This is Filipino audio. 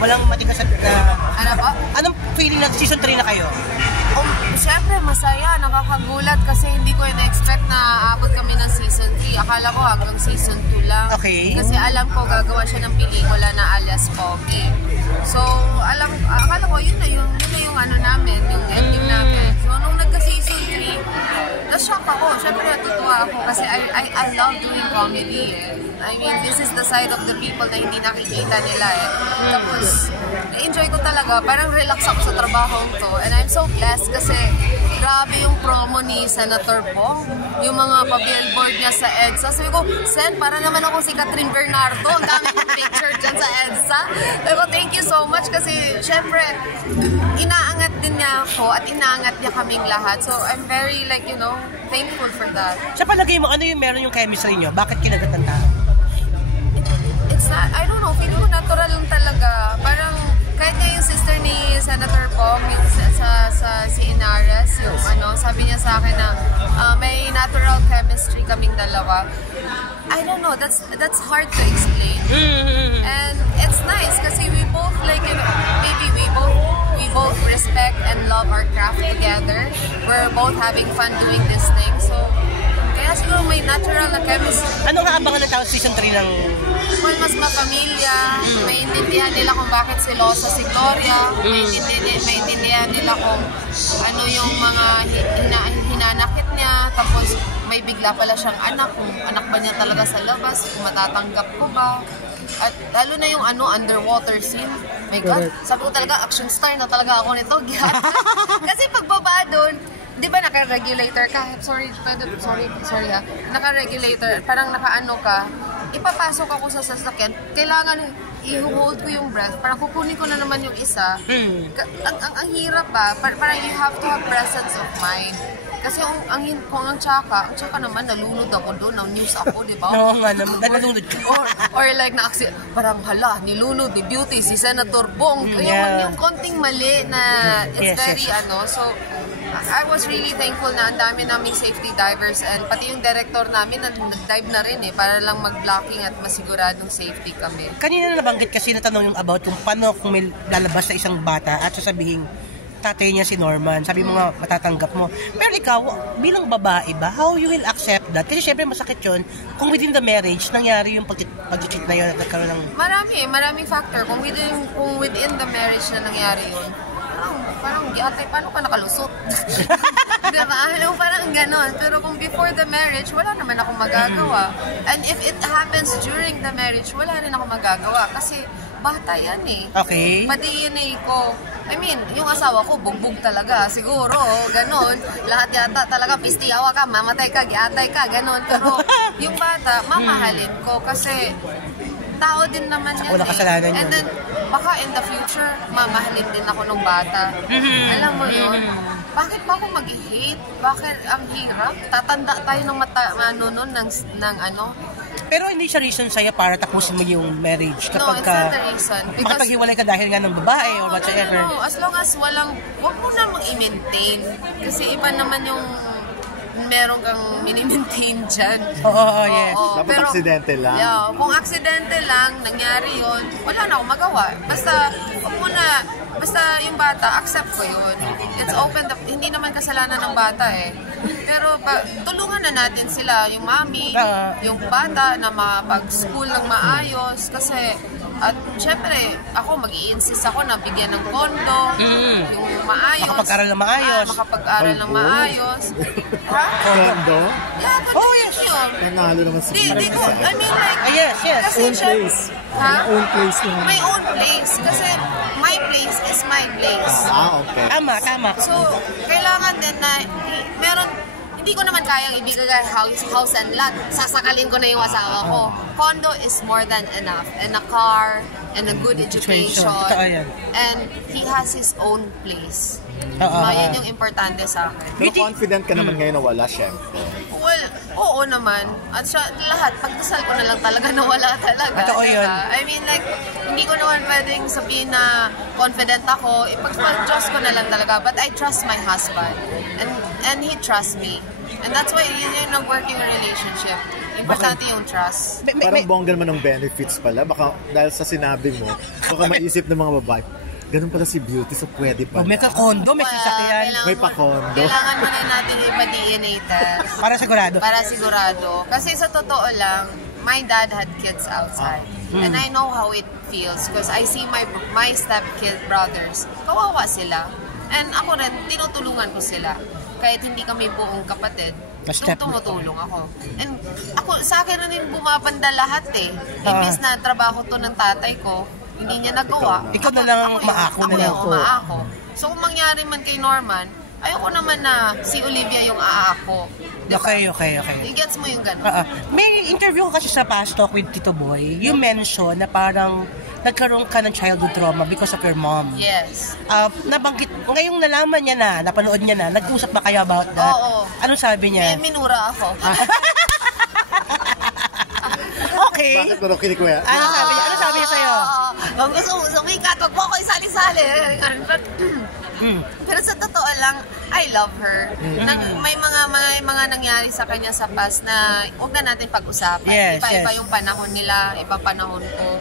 walang matigas na... Ano po? Anong feeling na season 3 na kayo? Siyempre, masaya. Nakakagulat kasi hindi ko na-expect na aabot kami ng season 3. Akala ko hanggang season 2 lang. Okay. Kasi alam ko gagawa siya ng pelikula na alias Pogi. So, akala ko yun na yung ano namin, yung ending namin. So, nung nagka-season 3, na-shock ako. Siyempre, natutuwa ako kasi I love doing comedy eh. I mean, this is the side of the people na hindi nakikita nila eh. Tapos, na-enjoy ko talaga. Parang relax ako sa trabaho to. And I'm so blessed kasi grabe yung promo ni Senator Bong. Yung mga pa-billboard niya sa EDSA. Sabi ko, Sen, para naman ako si Catherine Bernardo. Ang dami yung picture dyan sa EDSA. Sabi ko, thank you so much kasi syempre, inaangat din niya ako at inaangat niya kaming lahat. So, I'm very thankful for that. Sa palagay mo, ano yung meron yung chemistry niyo? Bakit kinagat ang tao? It's not, I don't know, feeling ko natural lang talaga. Parang, kahit nga yung sister ni Senator Pong, yung si Inares, yung sabi niya sa akin na may natural chemistry kaming dalawa. I don't know, that's hard to explain. And it's nice kasi we both maybe we both respect and love our craft together. We're both having fun doing this thing. So, kaya siguro may natural na chemistry. Ano nga abangan ng tao season 3 ng... Well, mas mapamilya, maintindihan nila kung bakit silosa si Gloria, maintindihan nila kung ano yung mga hinanakit niya, tapos may bigla pala siyang anak, kung anak ba niya talaga sa labas, kung matatanggap ko ba. At lalo na yung underwater scene, my God, sabi ko talaga, action star na talaga ako nito. Kasi pagbaba doon, di ba naka-regulator ka? Sorry ha. Naka-regulator, parang naka-ano ka, ipapasok ako sa sasakyan, kailangan i-hold ko yung breath, parang kukunin ko na naman yung isa. Ang hirap ba? Parang you have to have presence of mind. Kasi kung ang tsaka naman, nalunod ako doon, news ako, di ba? Oo nga naman, nalunod ko. Or like, parang hala, nilunod ni Beauty, si Senator Bong. Yung konting mali na it's very so I was really thankful na ang dami naming safety divers and pati yung director namin nag-dive na rin para lang mag-blocking at masiguradong safety kami. Kanina nabanggit kasi natanong yung about kung paano kung may lalabas na isang bata at sasabihin tatay niya si Norman. Sabi mo nga, matatanggap mo. Pero ikaw, bilang babae ba, how you will accept that? Kasi syempre masakit yun kung within the marriage, nangyari yung pag-cheat na yun at nagkaroon ng... Maraming factor. Kung within the marriage na nangyari yun, parang ate, paano ka nakalusot? Diba? Parang ganon. Pero kung before the marriage, wala naman ako magagawa. And if it happens during the marriage, wala rin ako magagawa. Kasi bata yan eh. Okay. Pati DNA ko. I mean, yung asawa ko, bugbog talaga. Siguro, ganon. Lahat yata talaga, pistiyawa ka, mamatay ka, giatay ka, ganon. Pero yung bata, mamahalin ko. Kasi tao din naman yan wala kasalanan yun. And then, baka in the future, mamahalin din ako ng bata. Alam mo yun? Bakit ba ako mag-hate? Bakit ang hirap? Tatanda tayo ng ng ano? Pero hindi siya reason sa'yo para tapusin mo yung marriage kapag it's not the reason. makapaghiwalay ka dahil nga ng babae or whatsoever. No. As long as wag mo namang i-maintain. Kasi iba naman yung meron kang mini-maintain dyan. Yes. Dapat aksidente lang. Yeah, kung aksidente lang, nangyari yun, wala na akong magawa. Basta yung bata, accept ko yun. It's open, hindi naman kasalanan ng bata eh. Pero tulungan na natin sila, yung mami, yung bata na mapag-school ng maayos. Kasi, at syempre, ako mag-i-insist ako na bigyan ng kondo, yung maayos. Makapag-aral ng maayos. Makapag-aral ng maayos. Kondo? Yeah, yes. Yun. Nanalo naman sa I mean like, yes. Own place. Own place yun. May own place. Kasi my place is my place. Okay. Tama. So, kailangan din na hindi ko naman kayang ibigay house and lot. Sasakalin ko na yung asawa ko. Condo is more than enough. And a car, and a good education. And he has his own place. Yan yung importante sa akin. Pero confident ka naman ngayon na wala, syempre. Well, oo naman. At lahat, pagdasal ko na lang talaga na wala talaga. Totoo yun. I mean, like, hindi ko naman pwedeng sabihin na confident ako. Ipag-trust ko na lang talaga. But I trust my husband. And he trusts me. And that's why yun yung nag-working relationship. Importante yung trust. Parang bongga naman ng benefits pala. Baka dahil sa sinabi mo, baka maisip ng mga babae, ganun pala si Beauty, so pwede pala. May ka-condo, may sasakyan. May pa-condo. Kailangan mo na natin ipa-DNA test. Para sigurado. Para sigurado. Kasi sa totoo lang, my dad had kids outside. And I know how it feels because I see my step-kid brothers. Kawawa sila. And ako rin, tinutulungan ko sila. Kahit hindi kami buong kapatid, tumutulong ako. And ako, sa akin rin bumabanda lahat eh. Imbis na trabaho to ng tatay ko, hindi niya nagawa. Ikaw na lang maako na lang. Ako maako. So kung mangyari man kay Norman, ayoko naman na si Olivia yung aako. Diba? Okay. I-gets mo yung gano'n. May interview ko kasi sa Past Talk with Tito Boy. You mention na parang nagkaroon ka ng childhood trauma because of your mom. Yes. Nabanggit, ngayong nalaman niya na, napanood niya na, nag-usap ba kayo about that? Oo. Anong sabi niya? Minura ako. Okay. Bakit mo rin kinikuya? Ano sabi niya sa'yo? Ang gusto mo sumikat, wag mo ako isali-sali. Pero sa totoo lang, I love her. May mga nangyari sa kanya sa past na huwag na natin pag-usapan. Yes, Iba yung panahon nila, iba panahon ko.